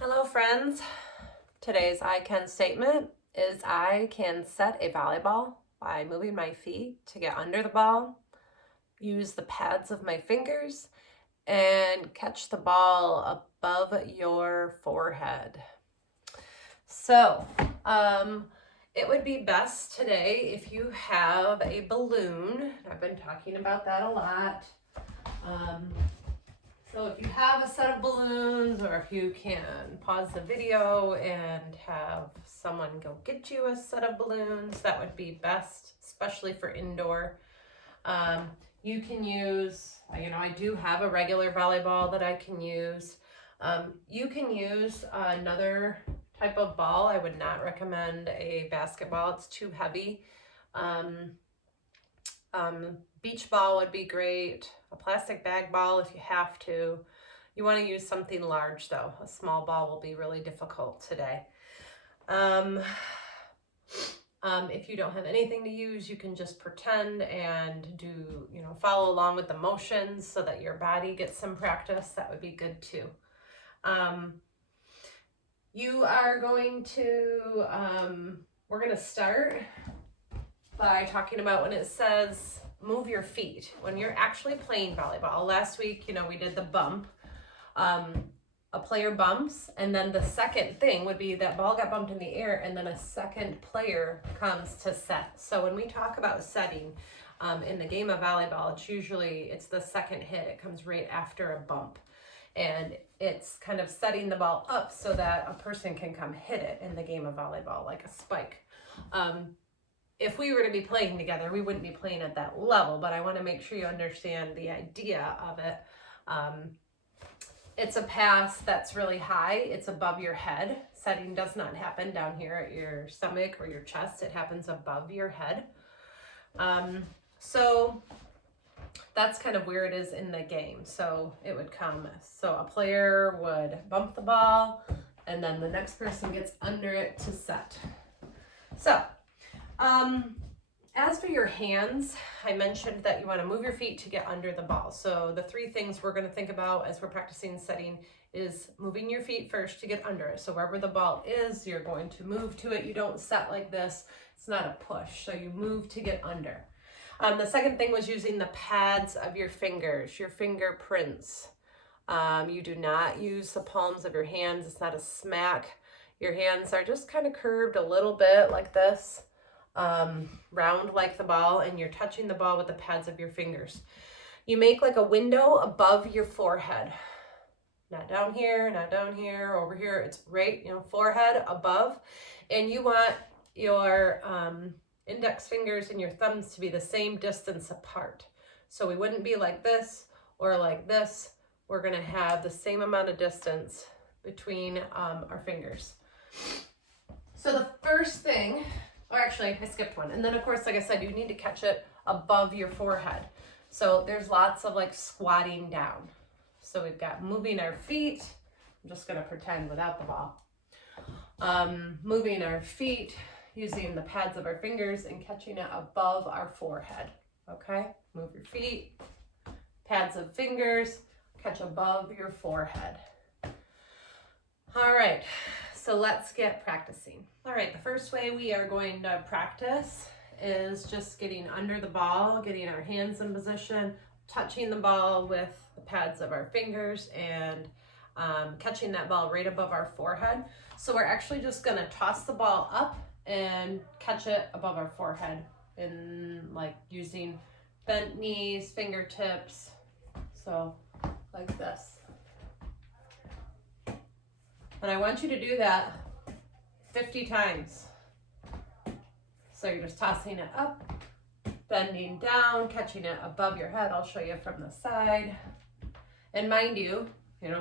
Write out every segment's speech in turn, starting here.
Hello friends, today's I can statement is I can set a volleyball by moving my feet to get under the ball, use the pads of my fingers, and catch the ball above your forehead. So, it would be best today if you have a balloon. I've been talking about that a lot. So if you have a set of balloons, or if you can pause the video and have someone go get you a set of balloons, that would be best, especially for indoor. You can use, I do have a regular volleyball that I can use. You can use another type of ball. I would not recommend a basketball. It's too heavy. Beach ball would be great. A plastic bag ball if you have to. You want to use something large though. A small ball will be really difficult today. If you don't have anything to use, you can just pretend and do, follow along with the motions so that your body gets some practice. That would be good too. You are going to, we're going to start by talking about when it says move your feet. When you're actually playing volleyball, last week, we did the bump. A player bumps, and then the second thing would be that ball got bumped in the air, and then a second player comes to set. So when we talk about setting in the game of volleyball, it's the second hit. It comes right after a bump. And it's kind of setting the ball up so that a person can come hit it in the game of volleyball, like a spike. If we were to be playing together, we wouldn't be playing at that level, but I want to make sure you understand the idea of it. It's a pass that's really high. It's above your head. Setting does not happen down here at your stomach or your chest. It happens above your head. So that's kind of where it is in the game. So it would come, so a player would bump the ball, and then the next person gets under it to set. So, as for your hands, I mentioned that you want to move your feet to get under the ball. So the three things we're going to think about as we're practicing setting is moving your feet first to get under it. So wherever the ball is, you're going to move to it. You don't set like this. It's not a push. So you move to get under. The second thing was using the pads of your fingers, your fingerprints. You do not use the palms of your hands. It's not a smack. Your hands are just kind of curved a little bit like this. Round like the ball, and you're touching the ball with the pads of your fingers. You make like a window above your forehead. Not down here, not down here, over here. It's right, forehead above. And you want your index fingers and your thumbs to be the same distance apart. So we wouldn't be like this or like this. We're going to have the same amount of distance between our fingers. So the first thing, or actually, I skipped one. And then, of course, like I said, you need to catch it above your forehead. So there's lots of like squatting down. So we've got moving our feet. I'm just going to pretend without the ball. Moving our feet, using the pads of our fingers and catching it above our forehead. Okay? Move your feet, pads of fingers, catch above your forehead. All right. So let's get practicing. All right, the first way we are going to practice is just getting under the ball, getting our hands in position, touching the ball with the pads of our fingers, and catching that ball right above our forehead. So we're actually just gonna toss the ball up and catch it above our forehead, in like using bent knees, fingertips, so like this. And I want you to do that 50 times. So you're just tossing it up, bending down, catching it above your head. I'll show you from the side. And mind you,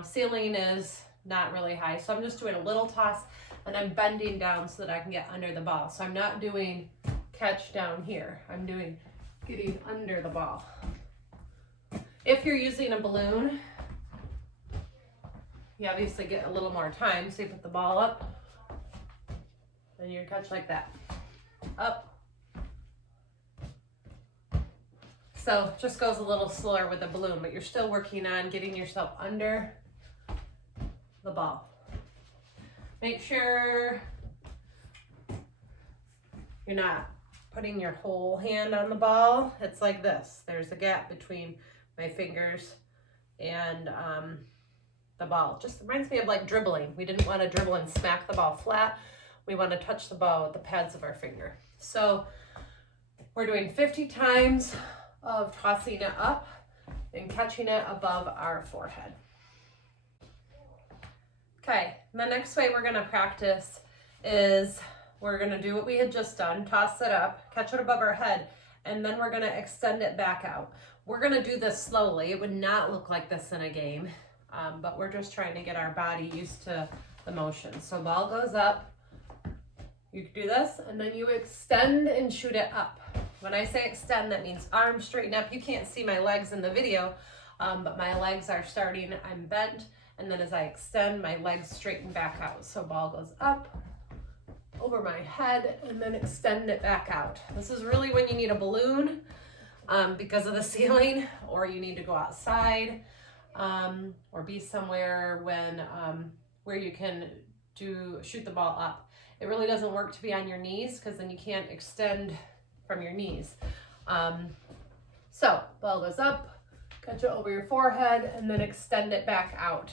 ceiling is not really high. So I'm just doing a little toss, and I'm bending down so that I can get under the ball. So I'm not doing catch down here. I'm doing getting under the ball. If you're using a balloon, you obviously get a little more time. So you put the ball up, and you catch like that. Up. So it just goes a little slower with the balloon, but you're still working on getting yourself under the ball. Make sure you're not putting your whole hand on the ball. It's like this. There's a gap between my fingers and the ball. Just reminds me of like dribbling. We didn't want to dribble and smack the ball flat. We want to touch the ball with the pads of our finger. So we're doing 50 times of tossing it up and catching it above our forehead. Okay, the next way we're gonna practice is we're gonna do what we had just done, toss it up, catch it above our head, and then we're gonna extend it back out. We're gonna do this slowly. It would not look like this in a game, but we're just trying to get our body used to the motion. So ball goes up, you do this, and then you extend and shoot it up. When I say extend, that means arms straighten up. You can't see my legs in the video, but my legs are starting, I'm bent, and then as I extend, my legs straighten back out. So ball goes up, over my head, and then extend it back out. This is really when you need a balloon because of the ceiling, or you need to go outside, or be somewhere where you can shoot the ball up. It really doesn't work to be on your knees because then you can't extend from your knees. So ball goes up, catch it over your forehead, and then extend it back out.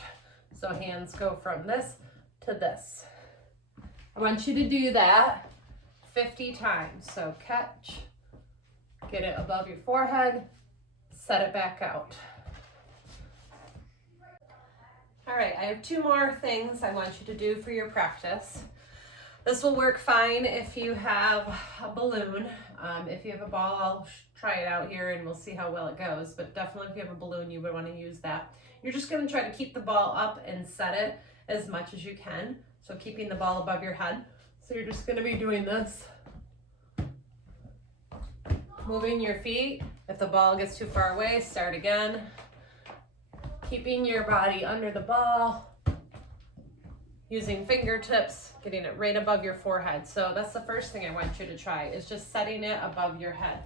So hands go from this to this. I want you to do that 50 times. So catch, get it above your forehead, set it back out. All right, I have 2 more things I want you to do for your practice. This will work fine if you have a balloon. If you have a ball, I'll try it out here and we'll see how well it goes. But definitely if you have a balloon, you would want to use that. You're just going to try to keep the ball up and set it as much as you can. So keeping the ball above your head. So you're just going to be doing this. Moving your feet. If the ball gets too far away, start again. Keeping your body under the ball. Using fingertips, getting it right above your forehead. So that's the first thing I want you to try, is just setting it above your head.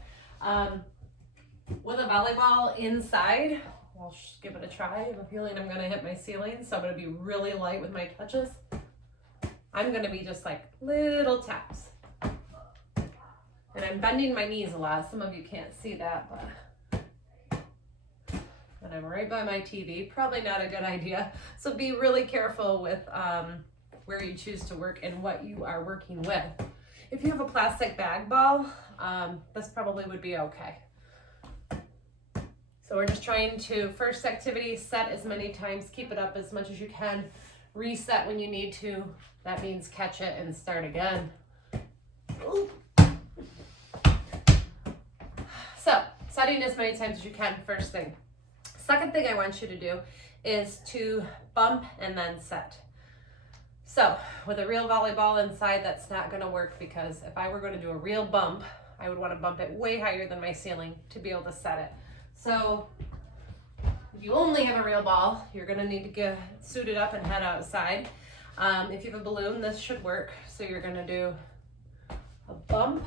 With a volleyball inside, I'll give it a try. I have a feeling I'm going to hit my ceiling, so I'm going to be really light with my touches. I'm going to be just like little taps. And I'm bending my knees a lot. Some of you can't see that, but... And I'm right by my TV. Probably not a good idea. So be really careful with where you choose to work and what you are working with. If you have a plastic bag ball, this probably would be okay. So we're just trying to, first activity, set as many times, keep it up as much as you can, reset when you need to. That means catch it and start again. Ooh. So setting as many times as you can, first thing. Second thing I want you to do is to bump and then set. So with a real volleyball inside, that's not going to work, because if I were going to do a real bump, I would want to bump it way higher than my ceiling to be able to set it. So if you only have a real ball, you're going to need to get suited up and head outside. If you have a balloon, this should work. So you're going to do a bump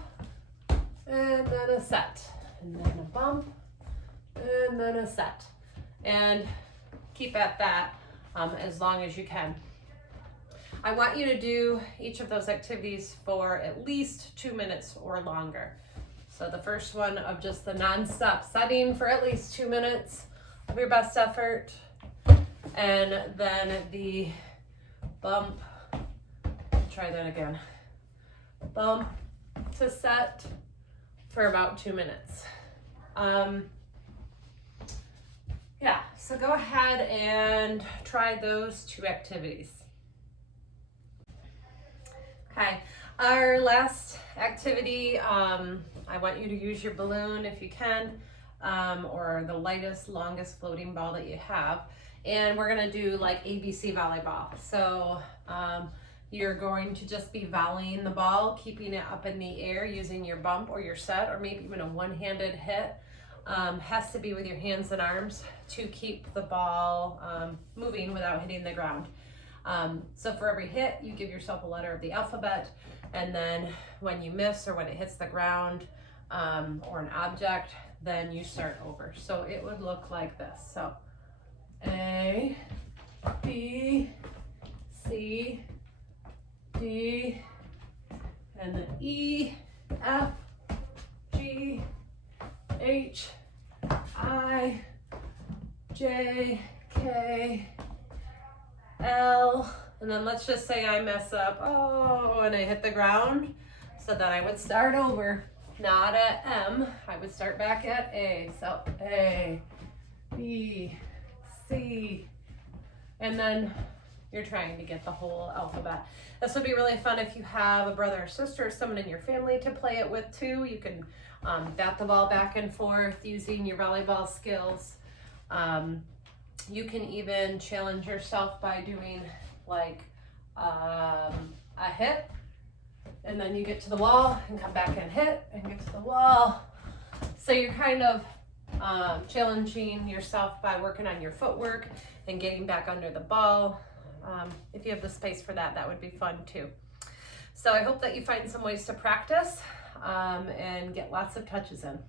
and then a set, and then a bump and then a set. And keep at that as long as you can. I want you to do each of those activities for at least 2 minutes or longer. So the first one of just the non-stop setting for at least 2 minutes of your best effort. And then the bump, try that again. Bump to set for about 2 minutes. Yeah, so go ahead and try those 2 activities. Okay, our last activity, I want you to use your balloon if you can, or the lightest, longest floating ball that you have. And we're gonna do like ABC volleyball. So you're going to just be volleying the ball, keeping it up in the air using your bump or your set, or maybe even a one-handed hit. Has to be with your hands and arms to keep the ball moving without hitting the ground. So for every hit, you give yourself a letter of the alphabet, and then when you miss or when it hits the ground or an object, then you start over. So it would look like this. So A, B, C, D, and then E, F, G, H, I, J, K, L, and then let's just say I mess up, oh, and I hit the ground, so then I would start over, not at M, I would start back at A, so A, B, C, and then you're trying to get the whole alphabet. This would be really fun if you have a brother or sister or someone in your family to play it with too. You can bat the ball back and forth using your volleyball skills. You can even challenge yourself by doing like a hit, and then you get to the wall and come back and hit and get to the wall. So you're kind of challenging yourself by working on your footwork and getting back under the ball. If you have the space for that, that would be fun too. So I hope that you find some ways to practice and get lots of touches in.